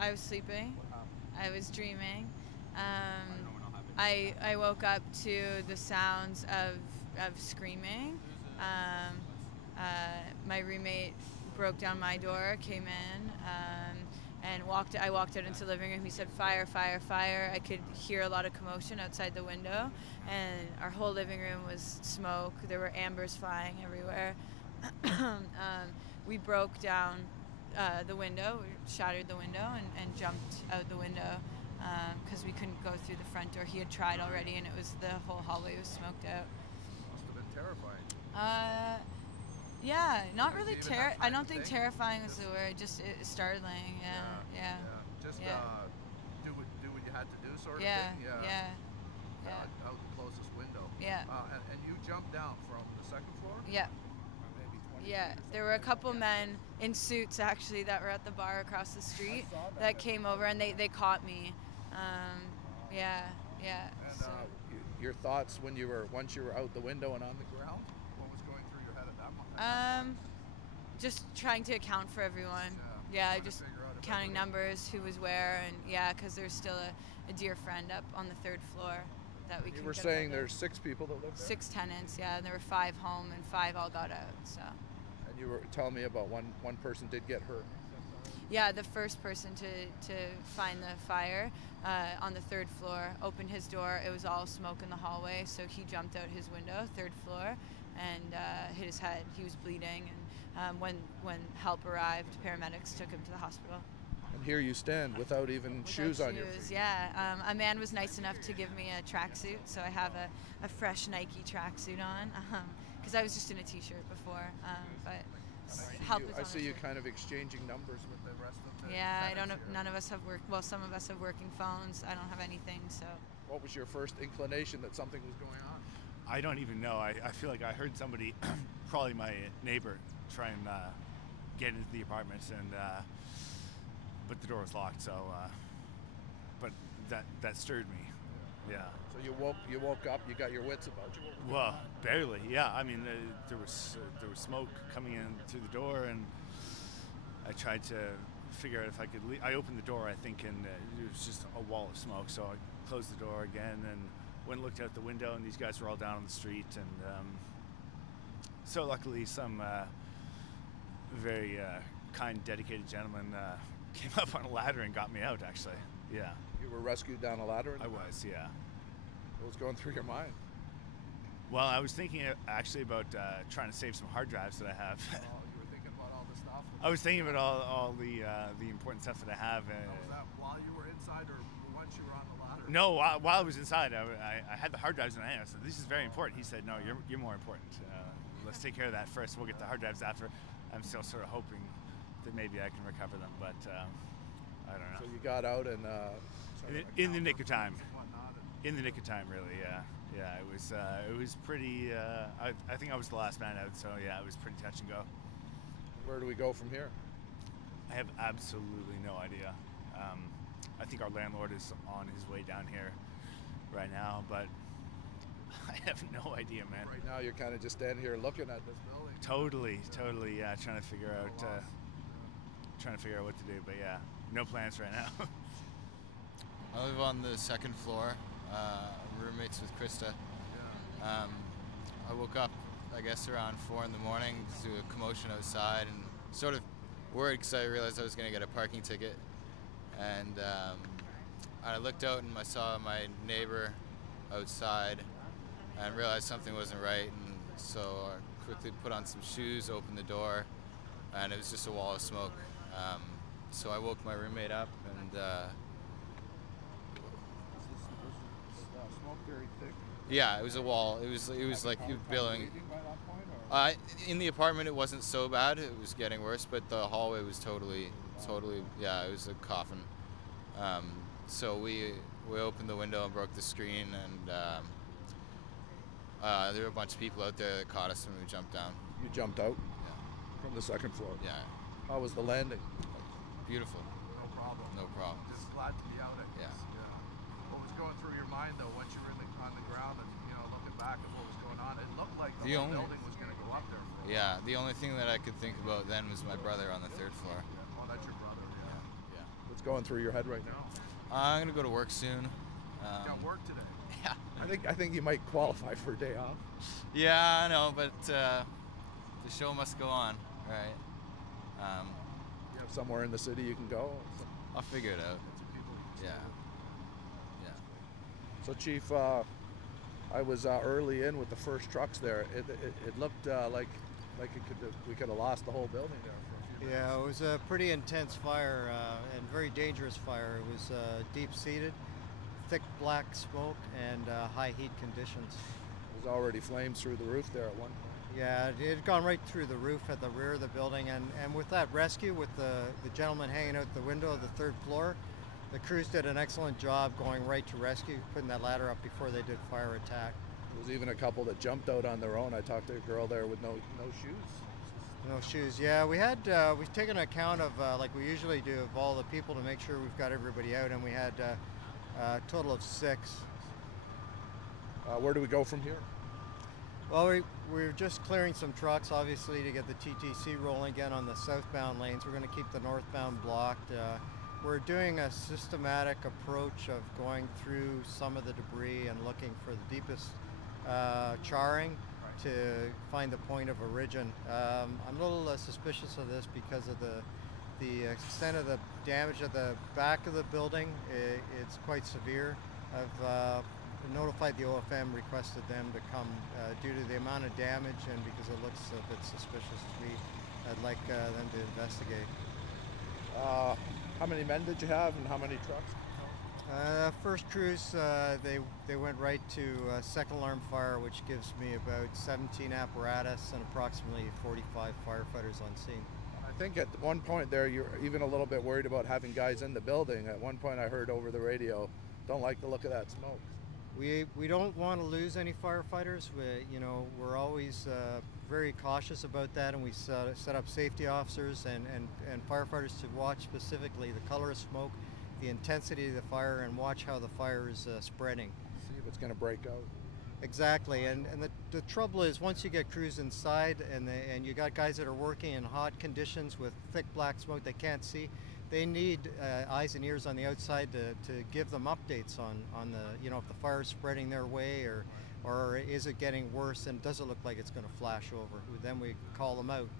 I was sleeping. What happened? I was dreaming. I know what happened. I woke up to the sounds of screaming. My roommate broke down my door, came in, and I walked out into the living room. He said, "Fire, fire, fire!" I could hear a lot of commotion outside the window, and our whole living room was smoke. There were ambers flying everywhere. We broke down the window, we shattered the window, and jumped out the window because we couldn't go through the front door. He had tried already, and the whole hallway was smoked out. Must have been terrifying. Yeah, not really Did you even have I time don't to think think? terrifying is the word. Just startling. Yeah. Just Yeah. do what you had to do, sort of Yeah. thing. Yeah. Yeah. Out the closest window. Yeah. And you jumped down from the second floor. Yeah. Maybe 20 Yeah, feet or there were a something? couple men in suits actually that were at the bar across the street saw that. that came over and they caught me. Yeah. And So, your thoughts when once you were out the window and on the ground, what was going through your head at that moment? just trying to account for everyone. Yeah, trying to Just figure out if counting everybody- numbers, who was where, and because there's still a dear friend up on the third floor that we. You couldn't were get saying hold of. there's 6 people that live there. 6 tenants, yeah, and there were 5 home and 5 all got out. So. And you were telling me about one person did get hurt. Yeah, the first person to find the fire on the third floor opened his door. It was all smoke in the hallway, so he jumped out his window, third floor, and hit his head. He was bleeding, and when help arrived, paramedics took him to the hospital. And here you stand without even shoes Without on your shoes, feet. yeah. A man was nice enough to give me a tracksuit, so I have a fresh Nike tracksuit on, because I was just in a t-shirt before, but help was I on see the you street. kind of exchanging numbers with the rest of the Yeah, I don't know. tenants here. None of us have work. Well, some of us have working phones. I don't have anything, so. What was your first inclination that something was going on? I don't even know. I feel like I heard somebody, probably my neighbor, try and get into the apartment, and but the door was locked. So, but that stirred me. Yeah. So you woke up, you got your wits about you. Well, barely. Yeah. I mean, there was smoke coming in through the door, and I tried to figure out if I could leave. I opened the door, I think, and it was just a wall of smoke. So I closed the door again and went and looked out the window, and these guys were all down on the street. And so luckily, some very kind, dedicated gentleman came up on a ladder and got me out. Actually, yeah. You were rescued down a ladder? I was, yeah. What was going through your mind? Well, I was thinking actually about trying to save some hard drives that I have. Oh, you were thinking about all the stuff? I was thinking about all the important stuff that I have. Was that while you were inside or once you were on the ladder? No, while I was inside, I had the hard drives in my hand. I said, "This is very important." He said, "No, you're more important. Let's take care of that first. We'll get the hard drives after." I'm still sort of hoping that maybe I can recover them, but I don't know. So you got out and In the nick of time. and whatnot, and In the nick of time, really. Yeah. It was pretty. I think I was the last man out, so yeah, it was pretty touch and go. where do we go from here? I have absolutely no idea. I think our landlord is on his way down here right now, but I have no idea, man. Right now you're kind of just standing here looking at this building. Totally, yeah. Trying to figure out what to do, but yeah, no plans right now. I live on the second floor. I'm roommates with Krista. I woke up, I guess, around 4 in the morning to a commotion outside and sort of worried because I realized I was going to get a parking ticket. And I looked out and I saw my neighbor outside and realized something wasn't right. And so I quickly put on some shoes, opened the door, and it was just a wall of smoke. So I woke my roommate up and Smoke very thick. yeah, it was a wall. It was like billowing. Bleeding by that point, or? In the apartment, it wasn't so bad. It was getting worse, but the hallway was totally, yeah, it was a coffin. So we opened the window and broke the screen, and there were a bunch of people out there that caught us when we jumped down. You jumped out Yeah, from the second floor. yeah, How was the landing? beautiful, No problem. no problem. Just glad to be out, I Yeah. guess. What was going through your mind though once you were on the ground and looking back at what was going on? It looked like the The whole only- building was going to go up there. For a while. Yeah, the only thing that I could think about then was my brother on the third floor. Oh, that's your brother. Yeah. Yeah. Which What's going through your head right now? I'm gonna go to work soon. Got work today. Yeah. I think you might qualify for a day off. Yeah, I know, but the show must go on, right? You have somewhere in the city you can go. I'll figure it out. Yeah. Yeah. So, Chief, I was early in with the first trucks there. It looked like we could have lost the whole building there for a few minutes. Yeah, it was a pretty intense fire and very dangerous fire. It was deep-seated, thick black smoke, and high heat conditions. There was already flames through the roof there at one point. Yeah, it had gone right through the roof at the rear of the building, and with that rescue, with the gentleman hanging out the window of the third floor, the crews did an excellent job going right to rescue, putting that ladder up before they did fire attack. There was even a couple that jumped out on their own. I talked to a girl there with no shoes. No shoes. Yeah, we've taken account of like we usually do of all the people to make sure we've got everybody out, and we had a total of 6. Where do we go from here? Well, we're just clearing some trucks, obviously, to get the TTC rolling again on the southbound lanes. We're going to keep the northbound blocked. We're doing a systematic approach of going through some of the debris and looking for the deepest charring to find the point of origin. I'm a little suspicious of this because of the extent of the damage at the back of the building. It's quite severe. I've notified the OFM, requested them to come due to the amount of damage and because it looks a bit suspicious to me. I'd like them to investigate. How many men did you have and how many trucks? First crews, they went right to second alarm fire, which gives me about 17 apparatus and approximately 45 firefighters on scene. I think at one point there you're even a little bit worried about having guys in the building. At one point I heard over the radio, don't like the look of that smoke. We don't want to lose any firefighters. We're always very cautious about that, and we set up safety officers and firefighters to watch specifically the color of smoke, the intensity of the fire, and watch how the fire is spreading. See if it's going to break out. Exactly, and the trouble is once you get crews inside and you got guys that are working in hot conditions with thick black smoke they can't see, they need eyes and ears on the outside to give them updates on the, if the fire's spreading their way or is it getting worse and does it look like it's going to flash over. Then we call them out.